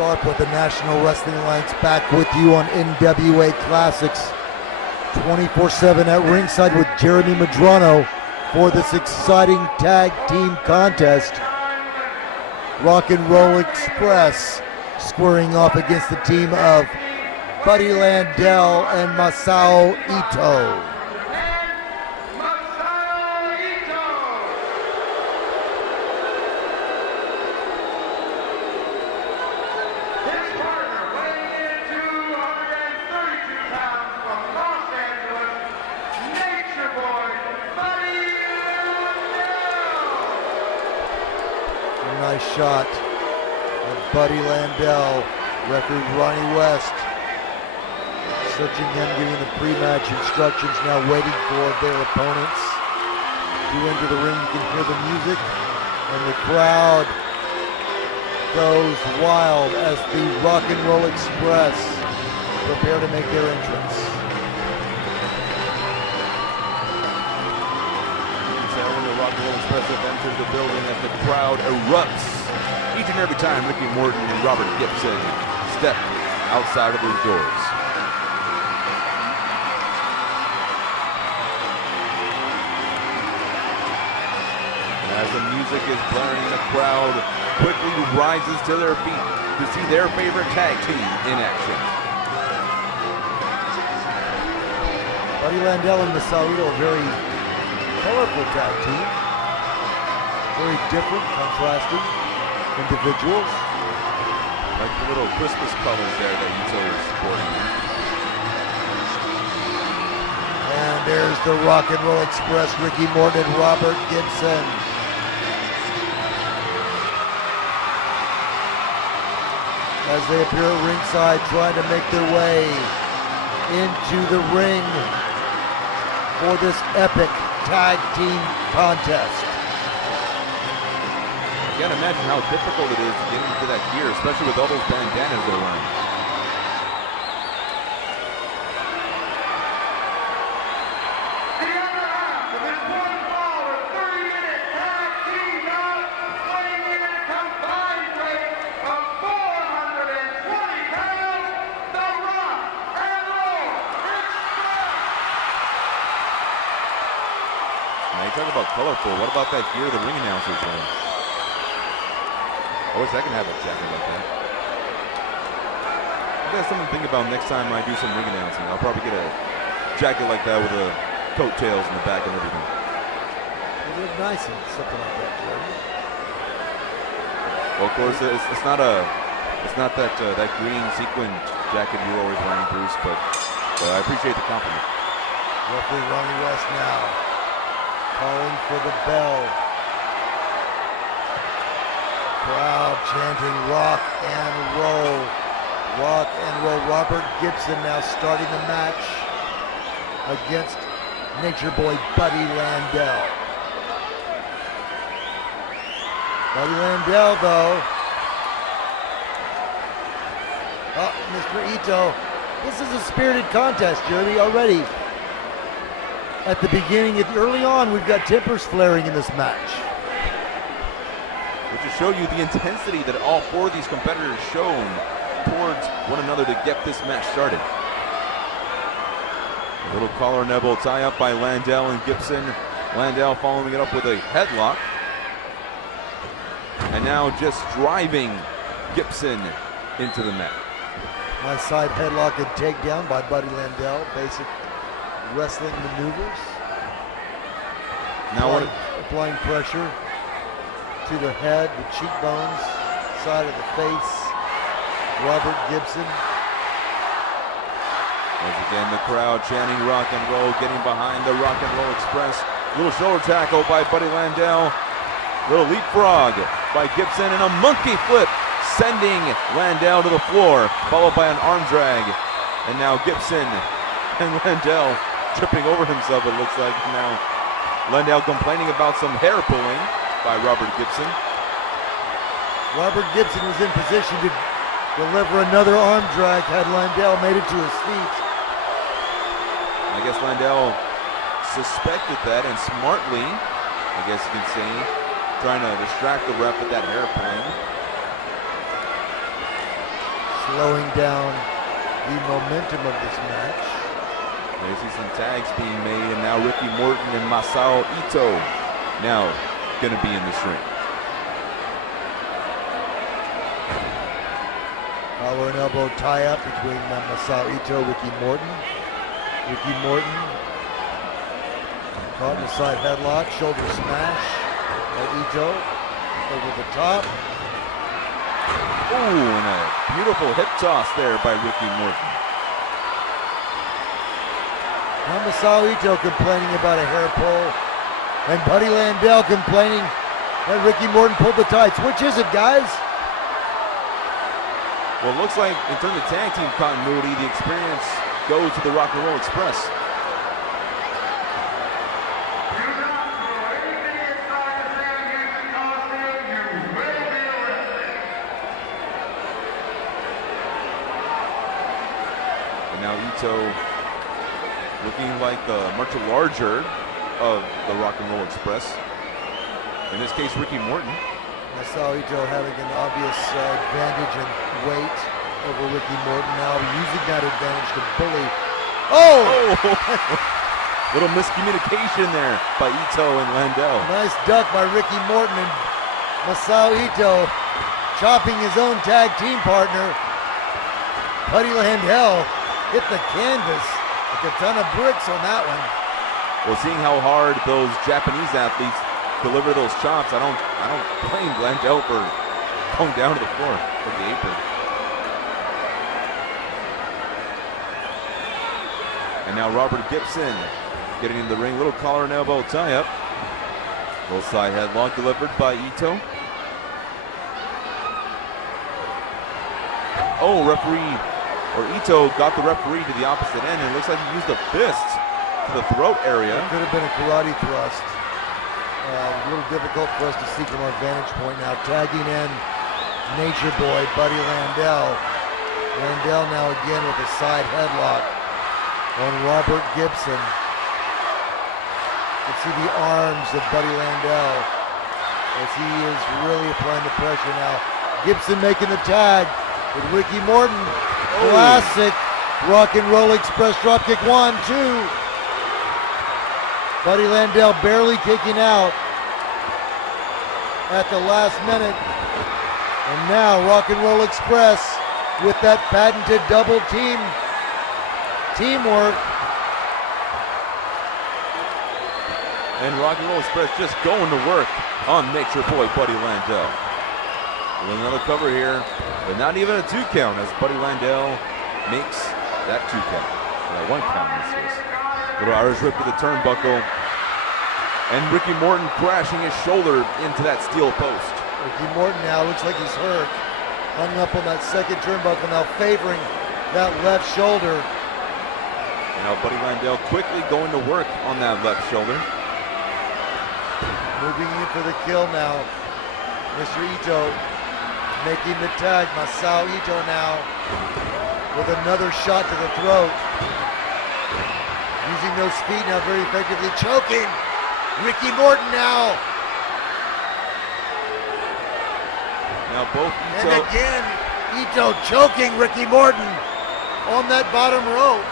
Tharp with the National Wrestling Alliance back with you on NWA Classics 24/7 at ringside with Jeremy Medrano for this exciting tag team contest. Rock and Roll Express squaring off against the team of Buddy Landel and Masao Ito. Nice shot of Buddy Landel, referee Ronnie West. Searching him, giving the pre-match instructions, now waiting for their opponents to enter the ring. You can hear the music, and the crowd goes wild as the Rock and Roll Express prepare to make their entrance. Rock and Roll Express have entered the building as the crowd erupts each and every time Ricky Morton and Robert Gibson step outside of those doors. As the music is blaring, the crowd quickly rises to their feet to see their favorite tag team in action. Buddy Landel and Masao Ito are very colorful tag team. Very different, contrasting individuals. Like the little Christmas colors there that Ito is sporting. And there's the Rock and Roll Express, Ricky Morton and Robert Gibson. As they appear at ringside trying to make their way into the ring for this epic tag team contest. I can't imagine how difficult it is to get into that gear, especially with all those bandanas they're wearing. The other half of this 1-hour, 30-minute tag team bout, weighing in at a combined weight of 420 pounds, the Rock and Roll Express. Now you talk about colorful, what about that gear the ring announcers wearing? I wish I could have a jacket like that. That's something to think about next time I do some ring announcing. I'll probably get a jacket like that with the coattails in the back and everything. It would look nice in something like that, Jeremy. Well, of course, it's not that that green sequin jacket you're always wearing, Bruce. But I appreciate the compliment. Referee Ronnie West now calling for the bell. Crowd chanting rock and roll. Rock and roll. Robert Gibson now starting the match against Nature Boy Buddy Landel. Buddy Landel, though. Oh, Mr. Ito. This is a spirited contest, Jeremy, already. At the beginning, early on, we've got tempers flaring in this match. Which will show you the intensity that all four of these competitors shown towards one another to get this match started. A little collar and elbow tie up by Landel and Gibson. Landel following it up with a headlock. And now just driving Gibson into the mat. Nice side headlock and takedown by Buddy Landel. Basic wrestling maneuvers. Now applying pressure to the head, the cheekbones, side of the face. Robert Gibson. Once again, the crowd chanting rock and roll, getting behind the Rock and Roll Express. Little shoulder tackle by Buddy Landel. Little leapfrog by Gibson and a monkey flip, sending Landel to the floor, followed by an arm drag. And now Gibson and Landel tripping over himself, it looks like. Now Landel complaining about some hair pulling by Robert Gibson. Robert Gibson was in position to deliver another arm drag had Landel made it to his feet. I guess Landel suspected that and smartly, I guess you can say, trying to distract the ref with that hair pulling. slowing down the momentum of this match. There you see some tags being made, and now Ricky Morton and Masao Ito now going to be in this ring. Collar and elbow tie-up between Masao Ito, Ricky Morton. Ricky Morton caught in a side headlock, shoulder smash by Ito over the top. Ooh, and a beautiful hip toss there by Ricky Morton. Now Masao Ito complaining about a hair pull, and Buddy Landel complaining that Ricky Morton pulled the tights. Which is it, guys? Well, it looks like in terms of tag team continuity, the experience goes to the Rock and Roll Express. And now Ito looking like the much larger of the Rock and Roll Express. In this case, Ricky Morton. Masao Ito having an obvious advantage in weight over Ricky Morton, now using that advantage to bully. Oh! Little miscommunication there by Ito and Landel. Nice duck by Ricky Morton, and Masao Ito chopping his own tag team partner. Buddy Landel hit the canvas like a ton of bricks on that one. Well, seeing how hard those Japanese athletes deliver those chops, I don't blame Landel for going down to the floor from the apron. And now Robert Gibson getting in the ring, little collar and elbow tie-up. Little side headlock delivered by Ito. Oh, Ito got the referee to the opposite end, and it looks like he used a fist to the throat area. It could have been a karate thrust. A little difficult for us to see from our vantage point now. Tagging in Nature Boy, Buddy Landel. Landel now again with a side headlock on Robert Gibson. You can see the arms of Buddy Landel as he is really applying the pressure now. Gibson making the tag with Ricky Morton. Classic Rock and Roll Express dropkick. 1, 2. Buddy Landel barely kicking out at the last minute. And now Rock and Roll Express with that patented double teamwork. And Rock and Roll Express just going to work on Nature Boy Buddy Landel. With another cover here, but not even a 2 count as Buddy Landel makes that 2 count. That 1 count in this case. Little Irish whip to the turnbuckle. And Ricky Morton crashing his shoulder into that steel post. Ricky Morton now looks like he's hurt. Hung up on that second turnbuckle, now favoring that left shoulder. And now Buddy Landel quickly going to work on that left shoulder. Moving in for the kill now. Mr. Ito making the tag. Masao Ito now with another shot to the throat. Using those feet now very effectively, choking. Ricky Morton now. Now both Ito. And again, Ito choking Ricky Morton on that bottom rope.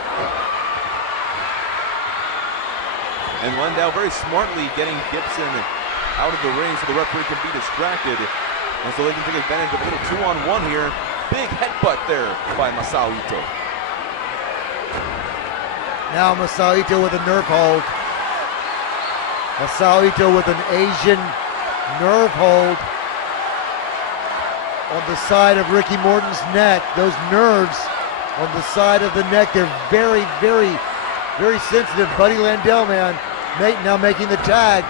And Landel very smartly getting Gibson out of the ring so the referee can be distracted. And so they can take advantage of a little 2-on-1 here. Big headbutt there by Masao Ito. Now Masao Ito with a nerve hold. Masao Ito with an Asian nerve hold on the side of Ricky Morton's neck. Those nerves on the side of the neck, they're very, very, very sensitive. Buddy Landel, man, now making the tag.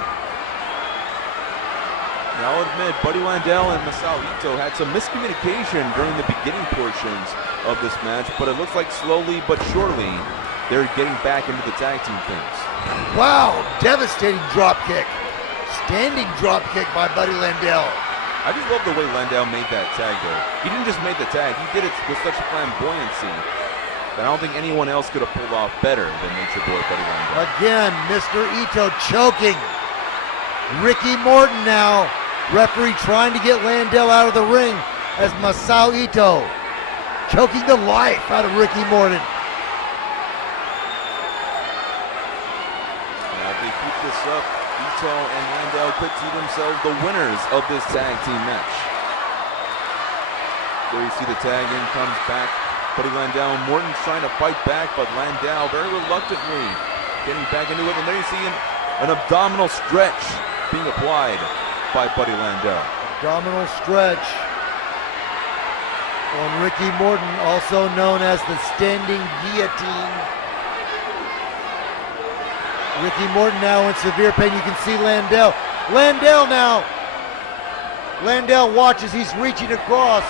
Now I'll admit, Buddy Landel and Masao Ito had some miscommunication during the beginning portions of this match, but it looks like slowly but surely they're getting back into the tag team things. Wow, devastating drop kick. Standing drop kick by Buddy Landel. I just love the way Landel made that tag though. He didn't just make the tag, he did it with such flamboyancy that I don't think anyone else could have pulled off better than Nature Boy Buddy Landel. Again, Mr. Ito choking. Ricky Morton now. Referee trying to get Landel out of the ring as Masao Ito choking the life out of Ricky Morton. Now, if they keep this up, Ito and Landau could see themselves the winners of this tag team match. There you see the tag, in comes back Buddy Landau. Morton's trying to fight back, but Landau very reluctantly getting back into it. And there you see an abdominal stretch being applied by Buddy Landau. Abdominal stretch on Ricky Morton, also known as the standing guillotine. Ricky Morton now in severe pain. You can see Landau. Landau watches, he's reaching across,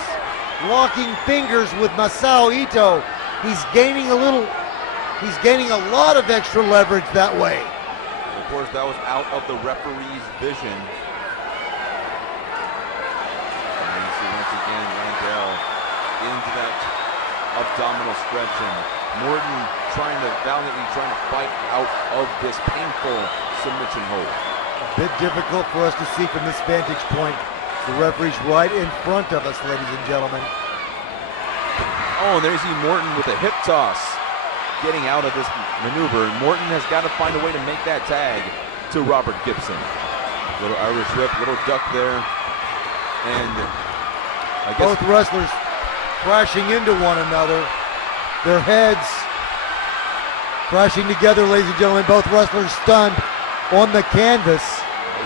locking fingers with Masao Ito. He's gaining a lot of extra leverage that way. Of course, that was out of the referee's vision. And you see once again Landau into that abdominal stretch, and Morton valiantly trying to fight out of this painful submission hold. A bit difficult for us to see from this vantage point. The referee's right in front of us, ladies and gentlemen. Oh, and there you see Morton with a hip toss, getting out of this maneuver. Morton has got to find a way to make that tag to Robert Gibson. Little Irish whip, little duck there, and I guess both wrestlers crashing into one another. Their heads crashing together, ladies and gentlemen. Both wrestlers stunned on the canvas.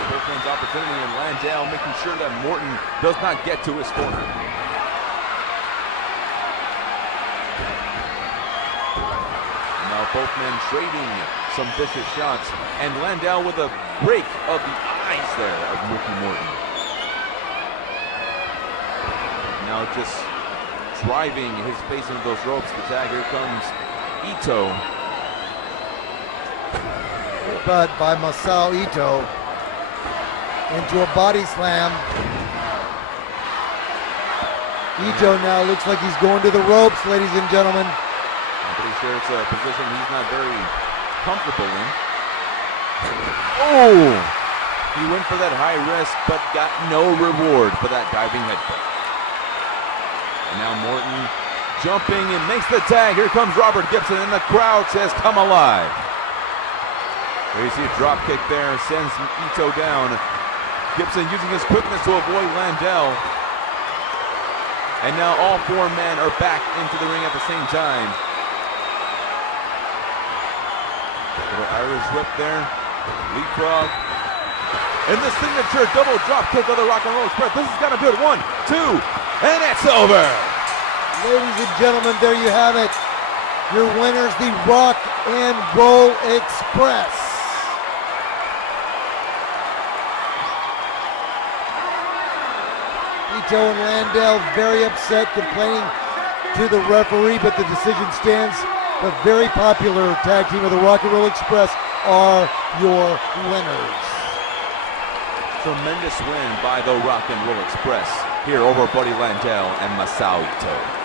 Both men's opportunity, and Landau making sure that Morton does not get to his corner. Now both men trading some vicious shots, and Landau with a break of the eyes there of Ricky Morton. Now just driving his face into those ropes. The tag, here comes Ito. But by Masao Ito into a body slam. Ito now looks like he's going to the ropes, ladies and gentlemen. I'm pretty sure it's a position he's not very comfortable in. Oh! He went for that high risk, but got no reward for that diving headbutt. And now Morton jumping and makes the tag. Here comes Robert Gibson, and the crowd says, "Come alive." There you see a drop kick there, sends Ito down. Gibson using his quickness to avoid Landau. And now all four men are back into the ring at the same time. Little Irish whip there, leapfrog. And the signature double drop kick of the Rock and Roll Express. This is gonna do it. 1, 2, and it's over. Ladies and gentlemen, there you have it. Your winners, the Rock and Roll Express. Ito and Landau very upset, complaining to the referee, but the decision stands. The very popular tag team of the Rock and Roll Express are your winners. Tremendous win by the Rock and Roll Express here over Buddy Landau and Masao Ito.